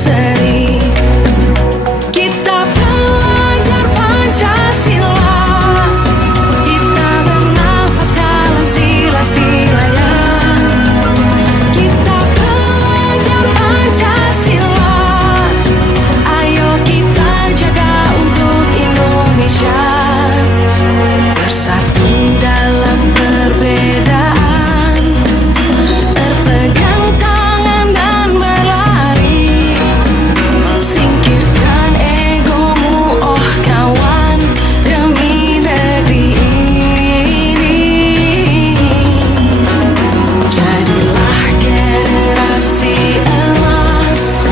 berseri. Kita belajar Pancasila, kita bernafas dalam sila-silanya. Kita belajar Pancasila, ayo kita jaga untuk Indonesia. Bersatu dalam perbedaan, berpegang tangan dan berlari. Singkirkan egomu, oh kawan, demi negeri ini. Jadilah generasi emas,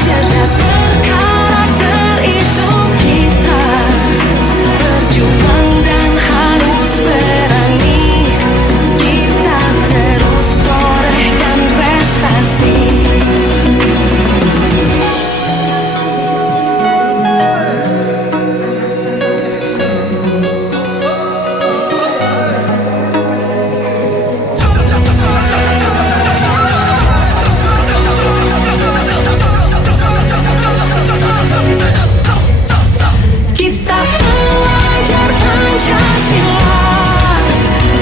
cerdas berkarakter itu kita. Berjuang dan harus berani, kita terus torehkan prestasi. Kita belajar Pancasila,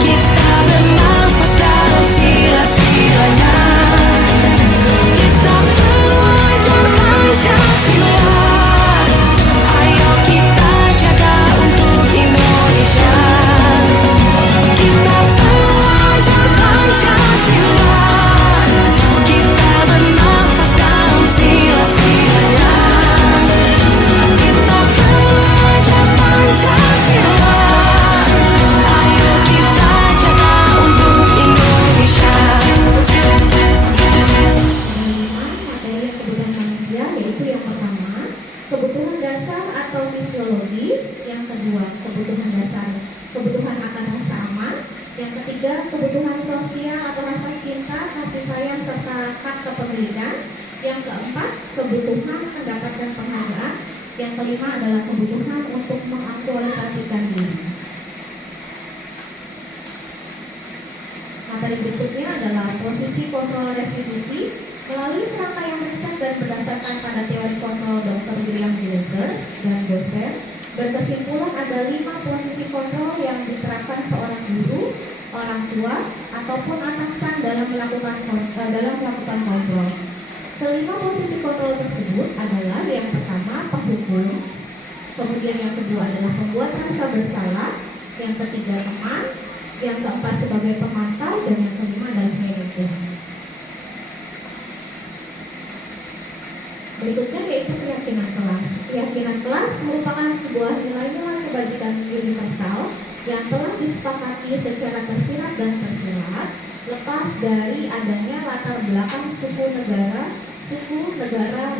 kita bernafas dalam sila-silanya. Kita belajar Pancasila, ayo kita jaga untuk Indonesia. Kita belajar Pancasila, kita bernafas dalam sila-silanya. Kita belajar Pancasila, ayo kita jaga untuk Indonesia. Materi kebutuhan manusia, yaitu yang pertama kebutuhan dasar atau fisiologi, yang kedua kebutuhan dasar kebutuhan akan rasa aman, yang ketiga kebutuhan sosial atau rasa cinta, kasih sayang serta hak kepemilikan, yang keempat kebutuhan mendapatkan penghargaan, yang kelima adalah kebutuhan untuk mengaktualisasikan diri. Materi berikutnya adalah posisi kontrol restitusi. Melalui serangkaian riset dan berdasarkan pada teori kontrol Dr. William Glasser dan Gosser, berkesimpulan ada 5 posisi kontrol yang diterapkan seorang guru, orang tua, ataupun atasan dalam melakukan kontrol. Kelima posisi kontrol tersebut adalah yang pertama penghukum, kemudian yang kedua adalah pembuat rasa bersalah, yang ketiga teman, yang keempat sebagai pemantau, dan yang kelima adalah manajer. Berikutnya yaitu keyakinan kelas. Keyakinan kelas merupakan sebuah nilai-nilai kebajikan universal yang telah disepakati secara tersirat dan tersurat, lepas dari adanya latar belakang suku, negara,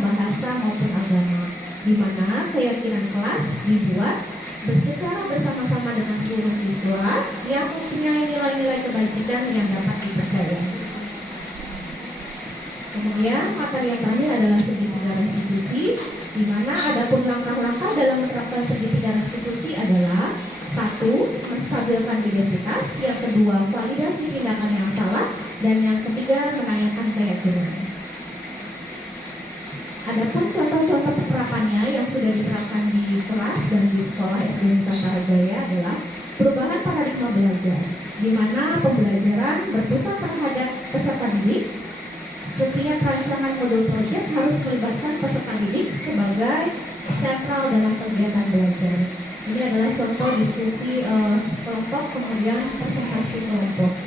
bahasa maupun agama, di mana keyakinan kelas dibuat secara bersama-sama dengan seluruh siswa yang mempunyai nilai-nilai kebajikan yang dapat dipercayai. Kemudian materi yang terakhir adalah segitiga restitusi, di mana ada pun langkah-langkah dalam menerapkan segitiga restitusi adalah 1. Menstabilkan identitas, yang kedua validasi tindakan yang salah, dan yang ketiga menanyakan keyakinan. Adapun contoh-contoh penerapannya yang sudah diterapkan di kelas dan di sekolah SD Nusantara Jaya adalah perubahan paradigma belajar, di mana pembelajaran berpusat terhadap peserta didik. Setiap rancangan modul proyek harus melibatkan peserta didik sebagai sentral dalam kegiatan belajar. Ini adalah contoh diskusi kelompok, kemudian presentasi kelompok.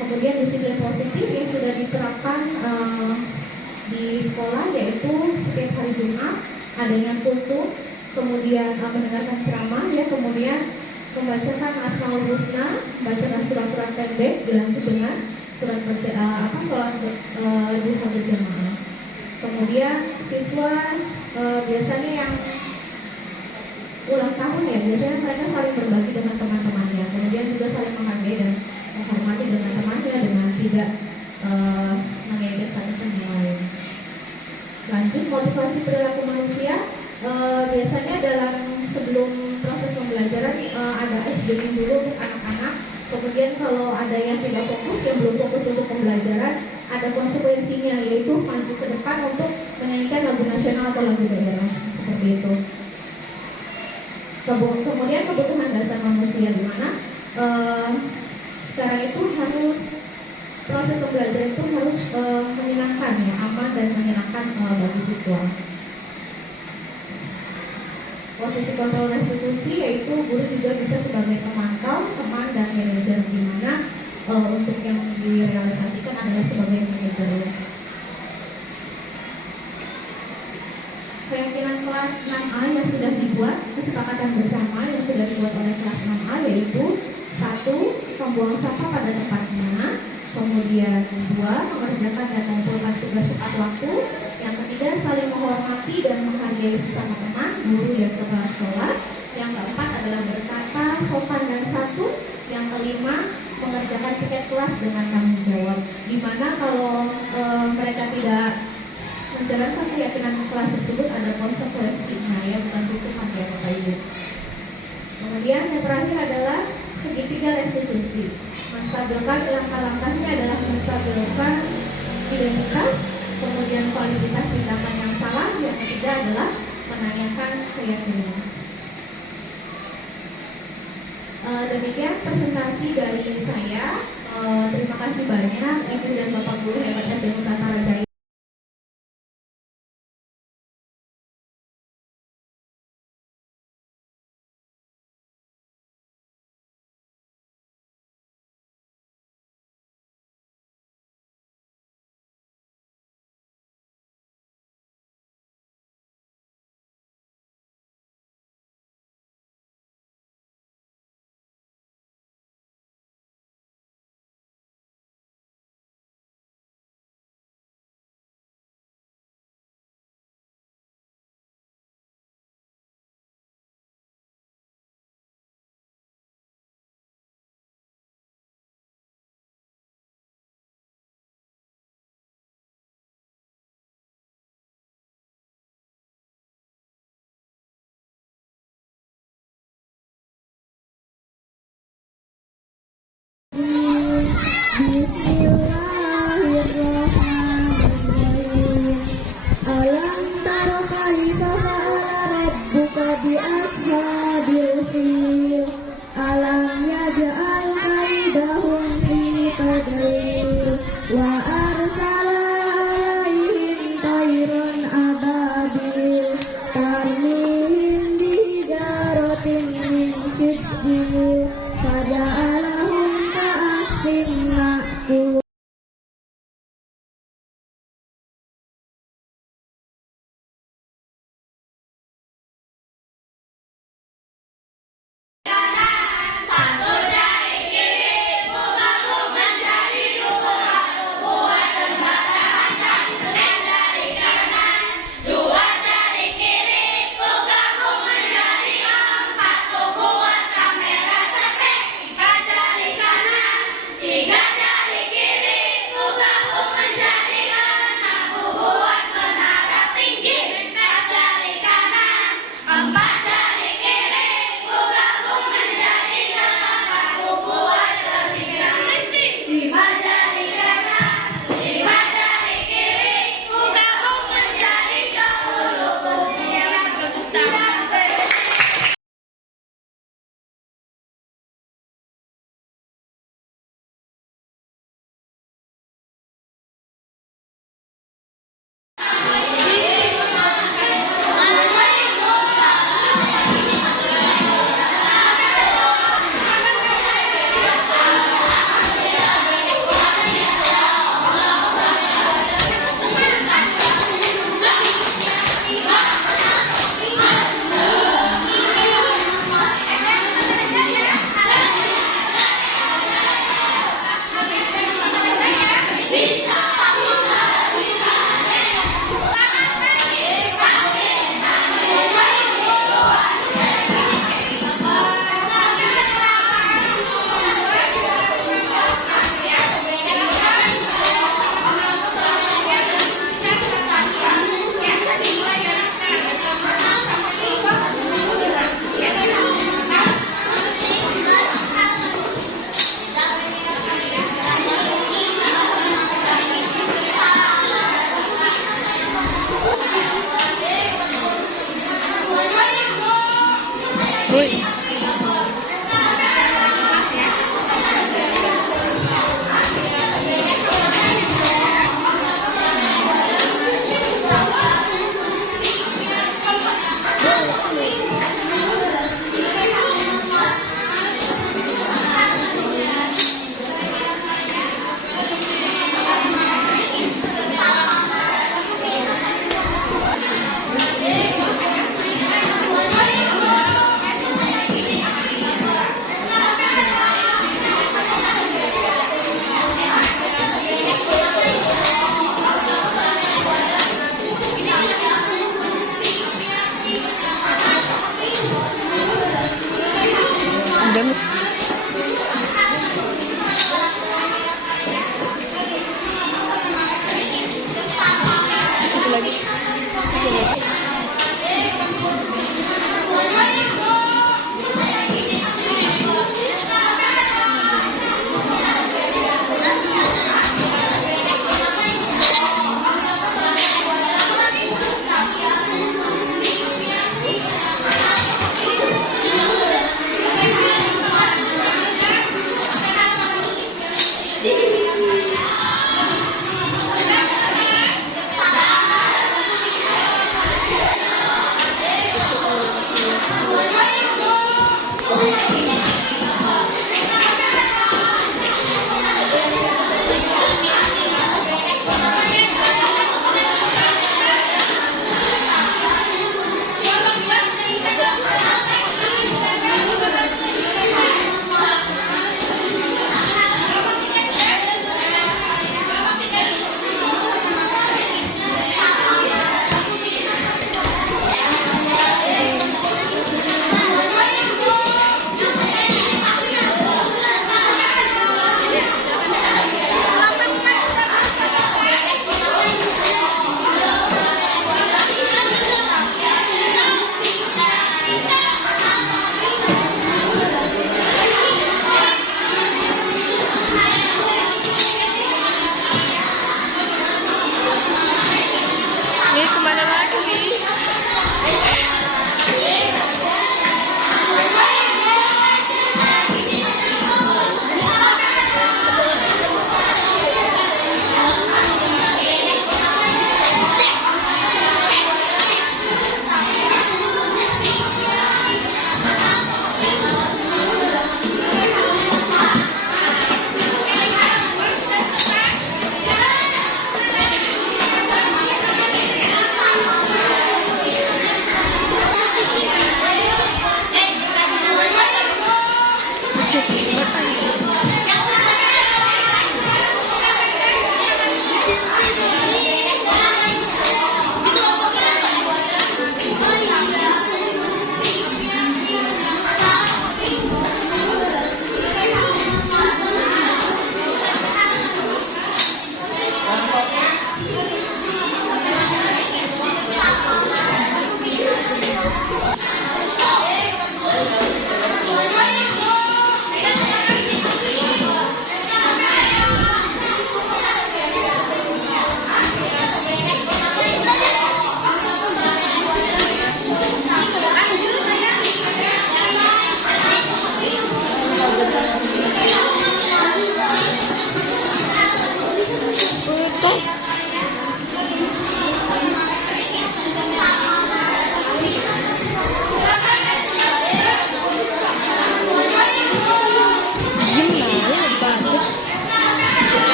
Kemudian disiplin positif yang sudah diterapkan di sekolah, yaitu setiap hari Jumat adanya kultum, kemudian mendengarkan ceramah, ya, kemudian membacakan Asmaul Husna, membacakan surat-surat pendek, dilanjut dengan sholat duha berjamaah. Kemudian siswa biasanya yang ulang tahun, ya, biasanya mereka saling berbagi dengan teman-temannya, kemudian juga saling menghargai dan menghormati dengan temannya dengan tidak mengejek satu sama lain. Lanjut, motivasi perilaku manusia. Biasanya dalam sebelum proses pembelajaran ada ice breaking dulu untuk anak-anak. Kemudian kalau ada yang tidak fokus, yang belum fokus untuk pembelajaran, ada konsekuensinya, yaitu maju ke depan untuk menyanyikan lagu nasional atau lagu daerah seperti itu. Kemudian kebutuhan dasar manusia, di mana sekarang itu harus proses pembelajaran itu harus menyenangkan, ya, aman dan menyenangkan bagi siswa. Posisi kontrol restitusi yaitu guru juga bisa sebagai pemantau, teman, dan manajer, di mana untuk yang direalisasikan adalah sebagai manajer. Keyakinan kelas 6A yang sudah dibuat, kesepakatan bersama yang sudah dibuat oleh kelas 6A yaitu 1. Membuang sampah pada tempatnya. Kemudian 2. Mengerjakan dan mengumpulkan tugas tepat waktu. Yang ketiga, saling menghormati dan menghargai sesama teman, guru, dan kepala sekolah. Yang keempat adalah berkata sopan dan santun. Yang kelima, mengerjakan piket kelas dengan tanggung jawab. Dimana kalau mereka tidak menjalankan keyakinan kelas tersebut ada konsekuensinya, ya, bukan hukuman ya Bapak Ibu. Kemudian yang terakhir adalah segitiga restitusi. Menstabilkan langkah-langkahnya adalah menstabilkan identitas, kemudian kualitas tindakan yang salah, yang ketiga adalah menanyakan keyakinan. Demikian presentasi dari saya. Terima kasih banyak Ibu dan Bapak Guru hebat SD Nusantara Jaya.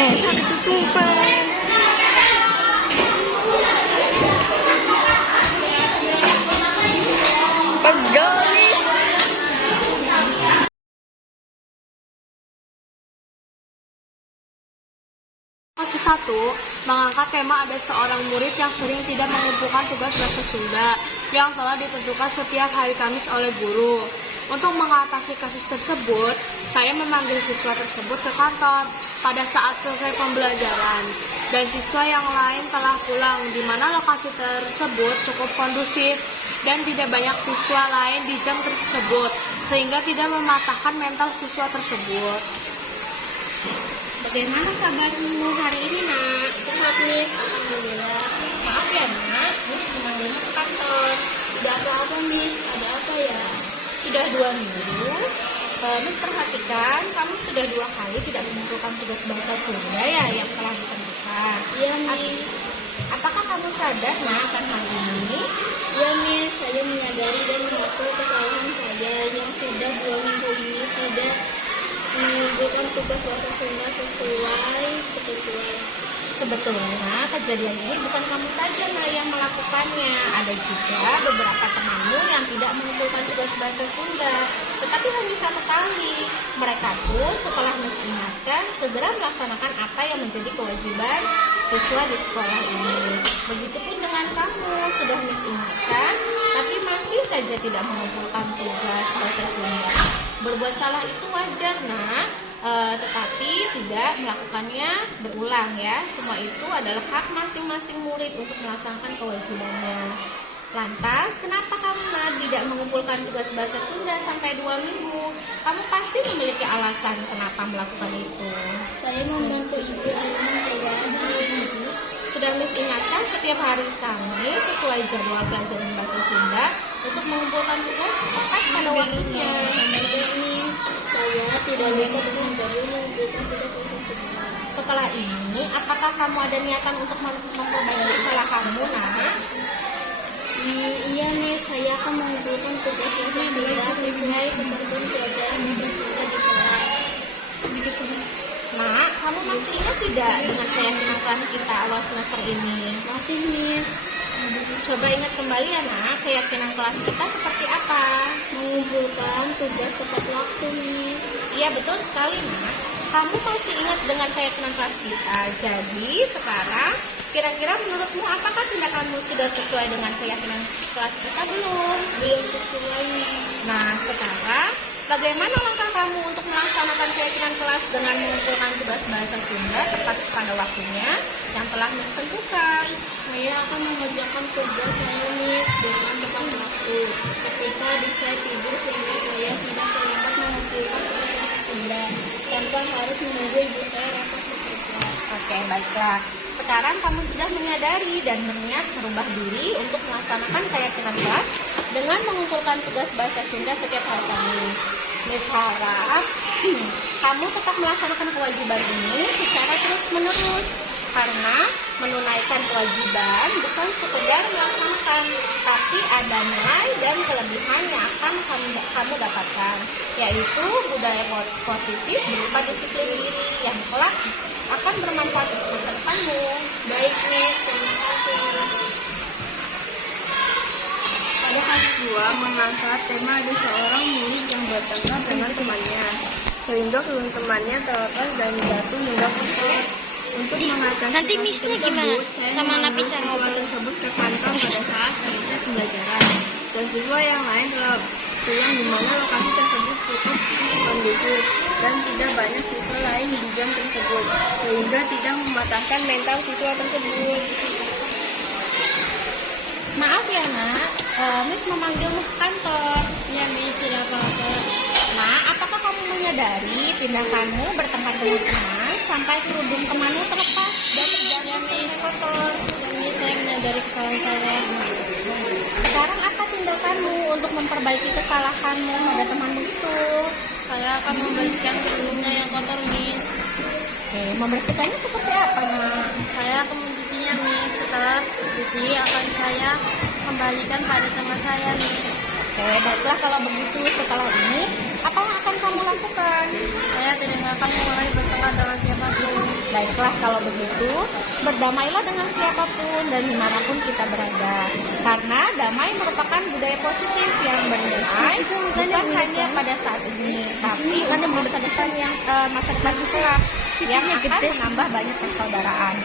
Habis itu tumpah. Pegali. Kasus 1 mengangkat tema ada seorang murid yang sering tidak mengumpulkan tugas bahasa Sunda yang telah ditentukan setiap hari Kamis oleh guru. Untuk mengatasi kasus tersebut, saya memanggil siswa tersebut ke kantor pada saat selesai pembelajaran, dan siswa yang lain telah pulang, di mana lokasi tersebut cukup kondusif dan tidak banyak siswa lain di jam tersebut, sehingga tidak mematahkan mental siswa tersebut. Bagaimana kabarmu hari ini, Nak? Sehat, Miss. Alhamdulillah. Maaf ya, Nak. Miss memanggilnya ke kantor. Tidak apa-apa, Miss. Ada apa ya? Sudah 2 minggu. Miss perhatikan, kamu sudah 2 kali tidak mengumpulkan tugas bahasa Sunda ya yang telah ditentukan. Iya, Miss. Apakah kamu sadar, Nak, akan hal ini? Iya, Miss. Saya menyadari dan mengakui kesalahan saya yang sudah 2 minggu ini tidak mengumpulkan tugas bahasa Sunda sesuai ketentuan. Sebetulnya kejadian ini bukan kamu saja yang melakukannya. Ada juga beberapa temanmu yang tidak mengumpulkan tugas bahasa Sunda. Tetapi hanya satu kali. Mereka pun setelah Miss ingatkan segera melaksanakan apa yang menjadi kewajiban siswa di sekolah ini. Begitupun dengan kamu, sudah Miss ingatkan, tapi masih saja tidak mengumpulkan tugas bahasa Sunda. Berbuat salah itu wajar, Nak, tetapi tidak melakukannya berulang ya. Semua itu adalah hak masing-masing murid untuk melaksanakan kewajibannya. Lantas, kenapa kamu, Nak, tidak mengumpulkan tugas bahasa Sunda sampai 2 minggu? Kamu pasti memiliki alasan kenapa melakukan itu. Saya membantu isi elemen cairan. Sudah Miss ingatkan setiap hari kami sesuai jadwal pelajaran bahasa Sunda untuk mengumpulkan tugas tepat pada waktunya. Saya tidak dapat dengan jadwal mengumpulkan tugas bahasa Sunda. Setelah ini, apakah kamu ada niatan untuk memperbaiki kesalahanmu, Nak? Iya, Miss. Saya akan mengumpulkan tugas bahasa Sunda sesuai ketentuan pelajaran bahasa Sunda di kelas. Nak, kamu masih ingat tidak dengan keyakinan kelas kita awal semester ini? Masih, Miss. Coba ingat kembali ya, Nak, keyakinan kelas kita seperti apa? Mengumpulkan tugas tepat waktu, Miss. Iya, betul sekali, Nak. Kamu masih ingat dengan keyakinan kelas kita. Jadi, sekarang kira-kira menurutmu apakah tindakanmu sudah sesuai dengan keyakinan kelas kita belum? Belum sesuai. Nah, sekarang bagaimana langkah kamu untuk melaksanakan keyakinan kelas dengan mengumpulkan tugas bahasa Sunda tepat pada waktunya yang telah Miss tentukan? Saya akan mengerjakan tugas saya, Miss, dengan tepat waktu. Ketika adik saya tidur sehingga saya tidak terlambat mengumpulkan tugas bahasa Sunda tanpa harus menunggu ibu saya rapat bekerja. Oke, baiklah. Sekarang kamu sudah menyadari dan berniat merubah diri untuk melaksanakan keyakinan kelas dengan mengumpulkan tugas bahasa Sunda setiap hari Kamis. Miss harap kamu tetap melaksanakan kewajiban ini secara terus-menerus, karena menunaikan kewajiban bukan sekedar melaksanakan, tapi ada nilai dan kelebihan yang akan kamu dapatkan, yaitu budaya positif berupa disiplin diri yang kelak akan bermanfaat untuk masa depanmu. Baik, Miss, terima kasih. Pada kasus 2 mengangkat tema ada seorang murid yang bertengkar dengan temannya, sehingga kedua temannya terlepas dan jatuh hingga pecah. Untuk mengatasi Nanti kasus Miss-nya tersebut, gimana? saya Sama memanggil napisan siswa tersebut ke kantor pada saat selesai pembelajaran, dan siswa yang lain telah pulang, di mana lokasi tersebut cukup kondusif dan tidak banyak siswa lain di jam tersebut, sehingga tidak mematahkan mental siswa tersebut. Maaf ya, Nak, Miss memanggilmu ke kantor. Ya, Miss, tidak apa-apa. Nah, apakah kamu menyadari tindakanmu bertengkar dengan teman sampai kerudung temanmu terlepas dan terjatuh ke kotor? Ya, Miss, saya menyadari kesalahan saya. Sekarang apa tindakanmu untuk memperbaiki kesalahanmu pada temanmu itu? Saya akan membersihkan kerudungnya yang kotor, Miss. Oke, membersihkannya seperti apa, Nak? Saya akan mencucinya ya, Miss. Setelah diskusi akan saya kembalikan pada teman saya, Miss. Oke, baiklah kalau begitu. Setelah ini, apa yang akan kamu lakukan? Saya tidak akan mulai bertengkar dengan siapapun. Baiklah kalau begitu, berdamailah dengan siapapun dan dimanapun kita berada. Karena damai merupakan budaya positif yang bernilai bukan hanya pada saat ini, tapi untuk masa depan yang cerah yang akan menambah banyak persaudaraan.